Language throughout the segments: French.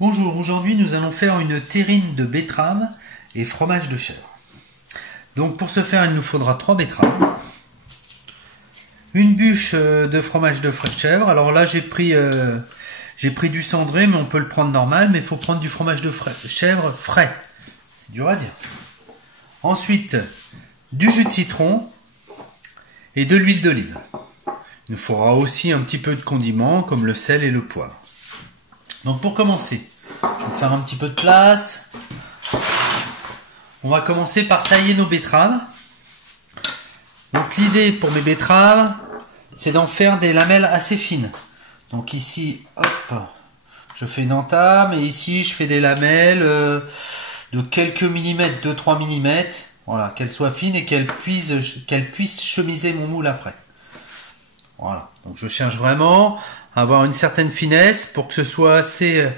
Bonjour, aujourd'hui nous allons faire une terrine de betterave et fromage de chèvre. Donc pour ce faire il nous faudra 3 betteraves, une bûche de fromage de chèvre. Alors là j'ai pris du cendré, mais on peut le prendre normal, mais il faut prendre du fromage de chèvre frais. C'est dur à dire. Ensuite du jus de citron et de l'huile d'olive. Il nous faudra aussi un petit peu de condiments comme le sel et le poivre. Donc pour commencer, je vais faire un petit peu de place. On va commencer par tailler nos betteraves. Donc l'idée pour mes betteraves, c'est d'en faire des lamelles assez fines. Donc ici, hop, je fais une entame et ici je fais des lamelles de quelques millimètres, 2-3 millimètres. Voilà, qu'elles soient fines et qu'elles puissent chemiser mon moule après. Voilà, donc je cherche vraiment à avoir une certaine finesse pour que ce soit assez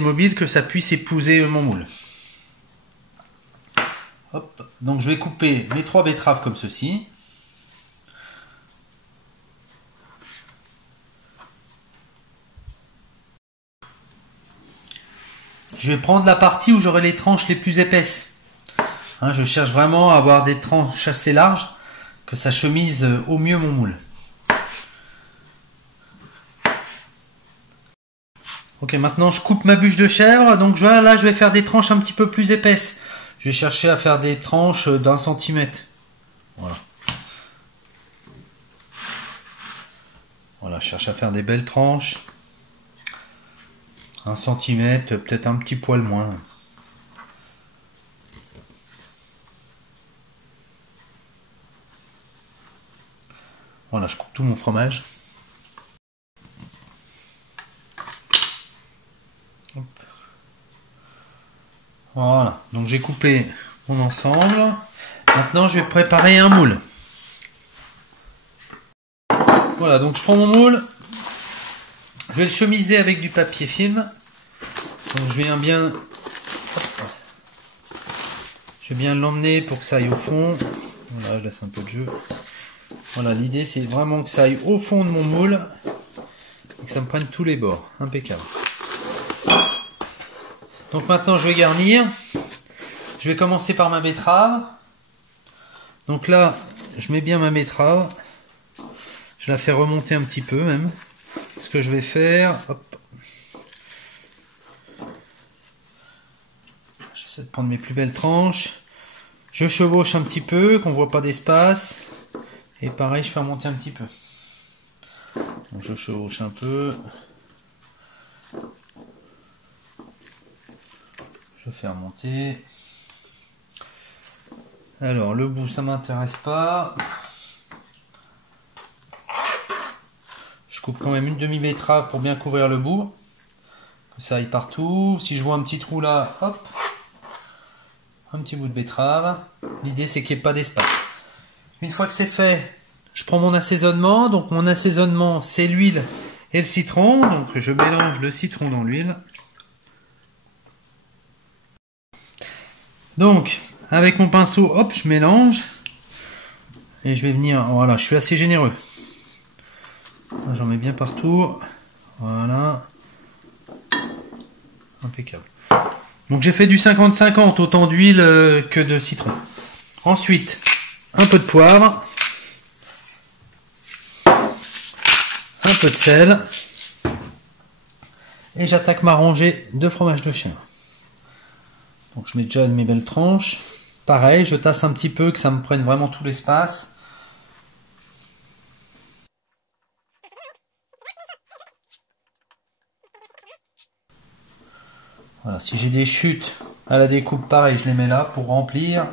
mobile, que ça puisse épouser mon moule. Hop. Donc je vais couper mes 3 betteraves comme ceci. Je vais prendre la partie où j'aurai les tranches les plus épaisses. Je cherche vraiment à avoir des tranches assez larges, que ça chemise au mieux mon moule. Ok, maintenant je coupe ma bûche de chèvre. Donc là je vais faire des tranches un petit peu plus épaisses. Je vais chercher à faire des tranches d'1 centimètre. Voilà. Voilà, je cherche à faire des belles tranches. 1 centimètre, peut-être un petit poil moins. Voilà, je coupe tout mon fromage. Hop. Voilà, donc j'ai coupé mon ensemble. Maintenant, je vais préparer un moule. Voilà, donc je prends mon moule. Je vais le chemiser avec du papier film. Donc je vais bien l'emmener pour que ça aille au fond. Voilà, je laisse un peu de jeu. Voilà, l'idée c'est vraiment que ça aille au fond de mon moule et que ça me prenne tous les bords. Impeccable. Donc maintenant je vais garnir. Je vais commencer par ma betterave. Donc là, je mets bien ma betterave. Je la fais remonter un petit peu même. Ce que je vais faire, hop. J'essaie de prendre mes plus belles tranches. Je chevauche un petit peu, qu'on voit pas d'espace. Et pareil, je fais remonter un petit peu. Donc je chevauche un peu. Je fais remonter. Alors le bout, ça m'intéresse pas. Je coupe quand même une demi-betterave pour bien couvrir le bout. Que ça aille partout. Si je vois un petit trou là, hop. Un petit bout de betterave. L'idée c'est qu'il n'y ait pas d'espace. Une fois que c'est fait, je prends mon assaisonnement. Donc mon assaisonnement c'est l'huile et le citron. Donc je mélange le citron dans l'huile. Donc avec mon pinceau, hop, je mélange. Et je vais venir, voilà, je suis assez généreux. J'en mets bien partout. Voilà. Impeccable. Donc j'ai fait du 50-50, autant d'huile que de citron. Ensuite, un peu de poivre. Un peu de sel. Et j'attaque ma rangée de fromage de chèvre. Donc je mets déjà mes belles tranches. Pareil, je tasse un petit peu, que ça me prenne vraiment tout l'espace. Voilà, si j'ai des chutes à la découpe, pareil, je les mets là pour remplir.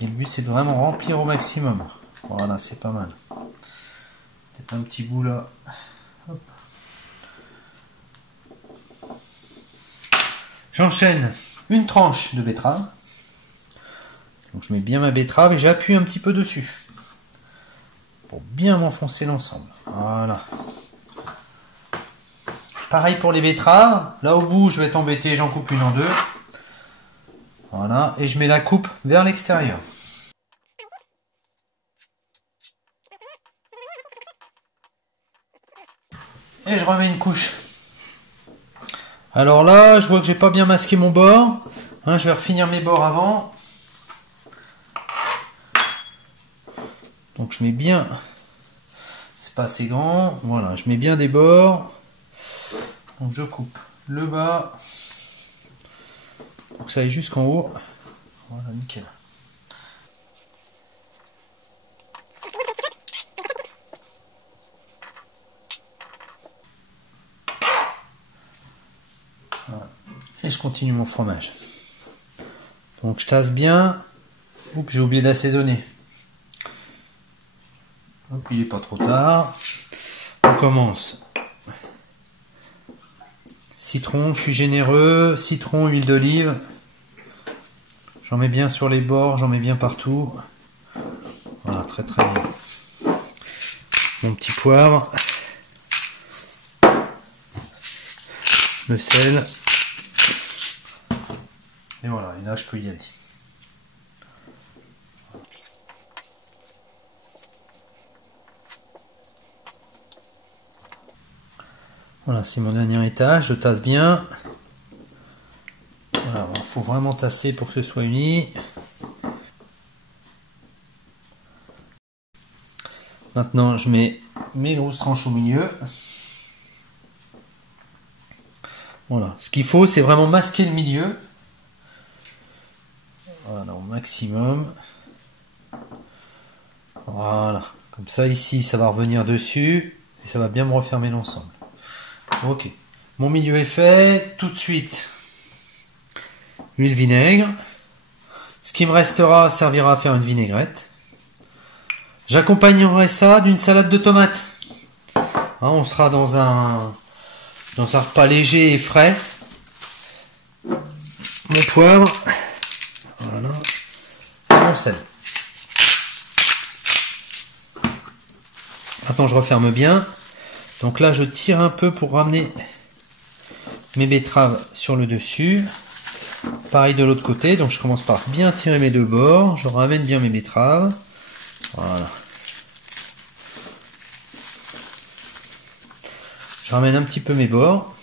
Et le but, c'est de vraiment remplir au maximum. Voilà, c'est pas mal. Peut-être un petit bout là. Hop. J'enchaîne une tranche de betterave. Donc je mets bien ma betterave et j'appuie un petit peu dessus. Pour bien m'enfoncer l'ensemble. Voilà. Pareil pour les betteraves. Là au bout, je vais être embêté, j'en coupe une en deux. Voilà. Et je mets la coupe vers l'extérieur. Et je remets une couche Alors là, je vois que j'ai pas bien masqué mon bord. Hein, je vais refinir mes bords avant. Donc je mets bien, c'est pas assez grand, voilà, je mets bien des bords. Donc je coupe le bas pour que ça aille jusqu'en haut. Voilà, nickel. Voilà. Et je continue mon fromage. Donc je tasse bien. Oups, j'ai oublié d'assaisonner. Hop, il n'est pas trop tard. On commence. Citron, je suis généreux. Citron, huile d'olive. J'en mets bien sur les bords, j'en mets bien partout. Voilà, très très bien. Mon petit poivre. Le sel. Et voilà, et là je peux y aller. Voilà, c'est mon dernier étage, je tasse bien. Voilà, il faut vraiment tasser pour que ce soit uni. Maintenant, je mets mes grosses tranches au milieu. Voilà, ce qu'il faut, c'est vraiment masquer le milieu. Voilà, au maximum. Voilà, comme ça, ici, ça va revenir dessus et ça va bien me refermer l'ensemble. Ok, mon milieu est fait. Tout de suite, huile vinaigre. Ce qui me restera servira à faire une vinaigrette. J'accompagnerai ça d'une salade de tomates. Hein, on sera dans un repas léger et frais. Mon poivre. Voilà. Et mon sel. Maintenant je referme bien. Donc là je tire un peu pour ramener mes betteraves sur le dessus. Pareil de l'autre côté. Donc je commence par bien tirer mes deux bords. Je ramène bien mes betteraves. Voilà. Je ramène un petit peu mes bords.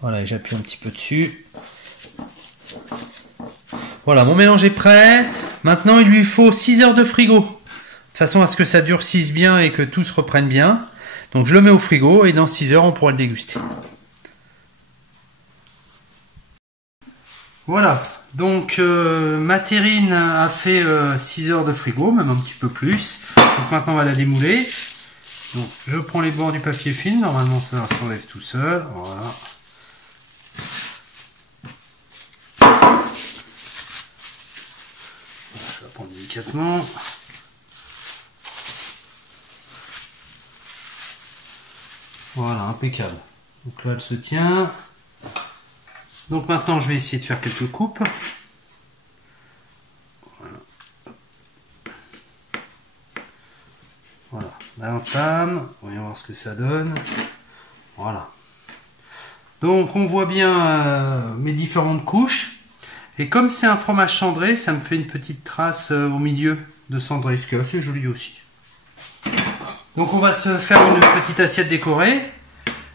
Voilà, et j'appuie un petit peu dessus. Voilà, mon mélange est prêt. Maintenant, il lui faut 6 heures de frigo. De façon à ce que ça durcisse bien et que tout se reprenne bien. Donc je le mets au frigo et dans 6 heures, on pourra le déguster. Voilà, donc ma terrine a fait 6 heures de frigo, même un petit peu plus. Donc maintenant on va la démouler. Donc je prends les bords du papier film, normalement ça s'enlève tout seul. Voilà. Je vais prendre délicatement. Voilà, impeccable. Donc là elle se tient. Donc maintenant je vais essayer de faire quelques coupes. Voilà, là entame, voyons voir ce que ça donne. Voilà. Donc on voit bien mes différentes couches. Et comme c'est un fromage cendré, ça me fait une petite trace au milieu de cendré, ce qui est assez joli aussi. Donc on va se faire une petite assiette décorée.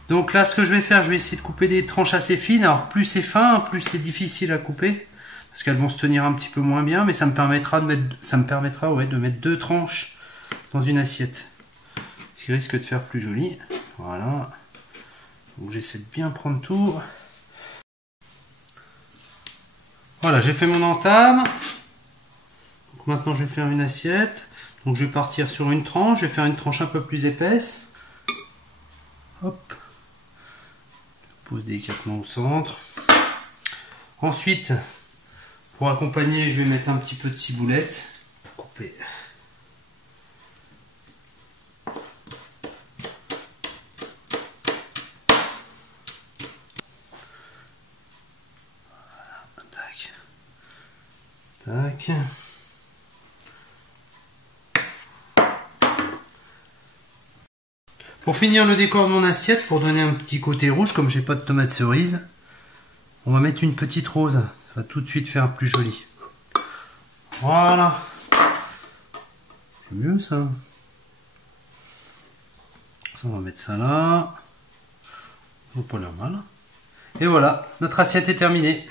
Donc là ce que je vais faire, je vais essayer de couper des tranches assez fines. Alors plus c'est fin, plus c'est difficile à couper. Parce qu'elles vont se tenir un petit peu moins bien. Mais ça me permettra de mettre 2 tranches dans une assiette, ce qui risque de faire plus joli. Voilà, donc j'essaie de bien prendre tout. Voilà, j'ai fait mon entame. Donc maintenant je vais faire une assiette. Donc je vais partir sur une tranche, je vais faire une tranche un peu plus épaisse. Hop, je pose délicatement au centre. Ensuite, pour accompagner, je vais mettre un petit peu de ciboulette pour couper. Tac. Pour finir le décor de mon assiette, pour donner un petit côté rouge, comme j'ai pas de tomates cerises, on va mettre une petite rose. Ça va tout de suite faire plus joli. Voilà. C'est mieux ça. Ça, on va mettre ça là. au pot normal. Et voilà, notre assiette est terminée.